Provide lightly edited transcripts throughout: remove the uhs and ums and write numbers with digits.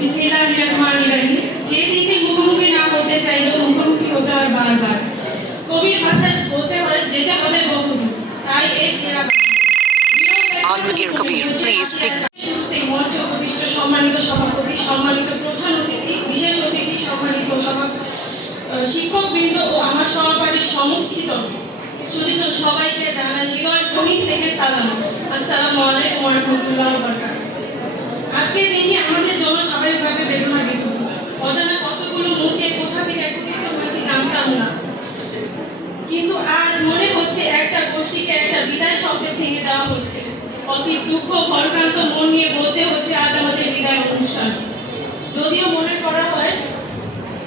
বিসমিল্লাহিররহমানিররহিম। যে দিকে মুখোমুখি না হতে চাইলেও মুখোমুখি হতে হয় বারবার। কবির ভাষায় বলতে হয় যেতে হবে বহুদূর। তাই এই ছেঁড়া মঞ্চ প্রতিষ্ঠ সম্মানিত সভাপতি, সম্মানিত প্রধান অতিথি, বিশেষ অতিথি, সম্মানিত শিক্ষকবৃন্দ ও আমার সহপাঠীর সম্মুখিত সুধীজন সবাইকে জানাই হৃদয়ের গভীর থেকে সালাম। আসসালামু আলাইকুম ওয়া রাহমাতুল্লাহি ওয়া বারাকাতুহু। আজকের দিনটি আমাদের জন্য স্বাভাবিকভাবে বেদনাবিধ। অজানা কতগুলো মুখে কোথা থেকে একত্রিত হয়েছে জানতাম না, কিন্তু আজ মনে হচ্ছে একটা গোষ্ঠীকে একটা বিদায় শব্দে ভেঙে দেওয়া হচ্ছে। অতি দুঃখ ভরক্রান্ত মন নিয়ে বলতে হচ্ছে আজ আমাদের বিদায় অনুষ্ঠান। যদিও মনে করা হয়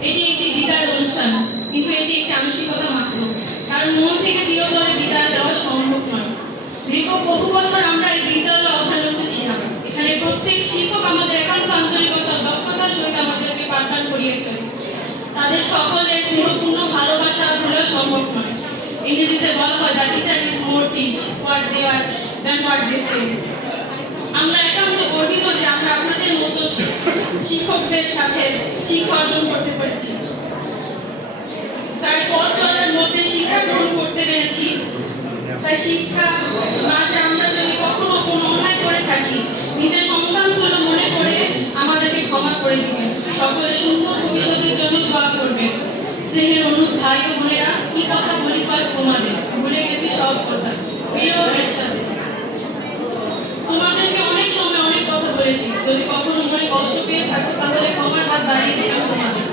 এটি একটি বিদায় অনুষ্ঠান, কিন্তু এটি একটি আনুষ্ঠানিকতা মাত্র, কারণ মন থেকে চিরতরে বিদায় দেওয়া সম্ভব নয়। দীর্ঘ বহু বছর আমরা এই বিদ্যালয়ে অধ্যয়নরত ছিলাম। এখানে প্রত্যেক শিক্ষক আমাদের একান্ত আন্তরিকতা দক্ষতার সহিত আমাদেরকে পাঠদান করিয়েছেন। তাদের সকলের স্নেহপূর্ণ ভালোবাসা ভোলা সম্ভব নয়। ইংরেজিতে বলা হয় the teacher is more teach what they are than what they say. আমরা একান্ত গর্বিত যে আমরা আপনাদের মতো শিক্ষকদের সাথে শিক্ষা অর্জন করতে পেরেছি। তাই পথ চলার মধ্যে শিক্ষা গ্রহণ করতে পেরেছি। তাই শিক্ষা মাঝে আমরা যদি কখনো কোনো অন্যায় করে থাকি, নিজের সন্তানগুলো মনে করে আমাদেরকে ক্ষমা করে দিবেন। সকলে সুন্দর ভবিষ্যতের জন্য দোয়া করবেন। স্নেহের অনুজ ভাই ও বোনেরা, কি কথা বলি পাস তোমাদের, ভুলে গেছি সব কথা এর সাথে। তোমাদেরকে অনেক সময় অনেক কথা বলেছি। যদি কখনো মনে কষ্ট পেয়ে থাকো তাহলে ক্ষমার হাত বাড়িয়ে দিলাম তোমাদের।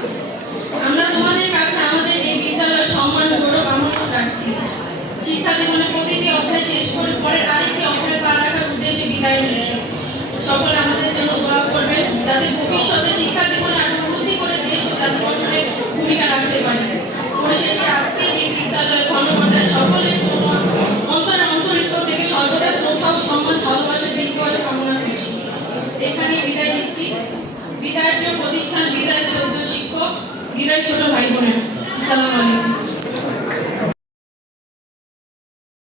আমরা তোমাদের কাছে আমাদের এই বিদ্যালয়ের সম্মান গৌরব আমন্ত্রণ রাখছি। শিক্ষা জীবনের প্রতিটি অধ্যায় শেষ করে পরের আরেকটি অধ্যায়ে পা রাখার উদ্দেশ্যে বিদায় নিচ্ছি। সকলে আমাদের জন্য দোয়া করবেন যাতে ভবিষ্যতে শিক্ষা জীবনে আরো উন্নতি করে দেশ ও জাতি গঠনে ভূমিকা রাখতে পারে। পরিশেষে আজকে এই বিদ্যালয়ের ধন্যবাদ সকলের জন্য অন্তরস্থল থেকে সর্বদা শ্রদ্ধা ও সম্মান ভালোবাসা দীর্ঘায়ু কামনা করছি। এখানে বিদায় নিচ্ছি। বিদায় প্রিয় প্রতিষ্ঠান, বিদায় শ্রদ্ধেয় শিক্ষক, বিদায় ছোট ভাই বোনেরা। আসসালামু আলাইকুম।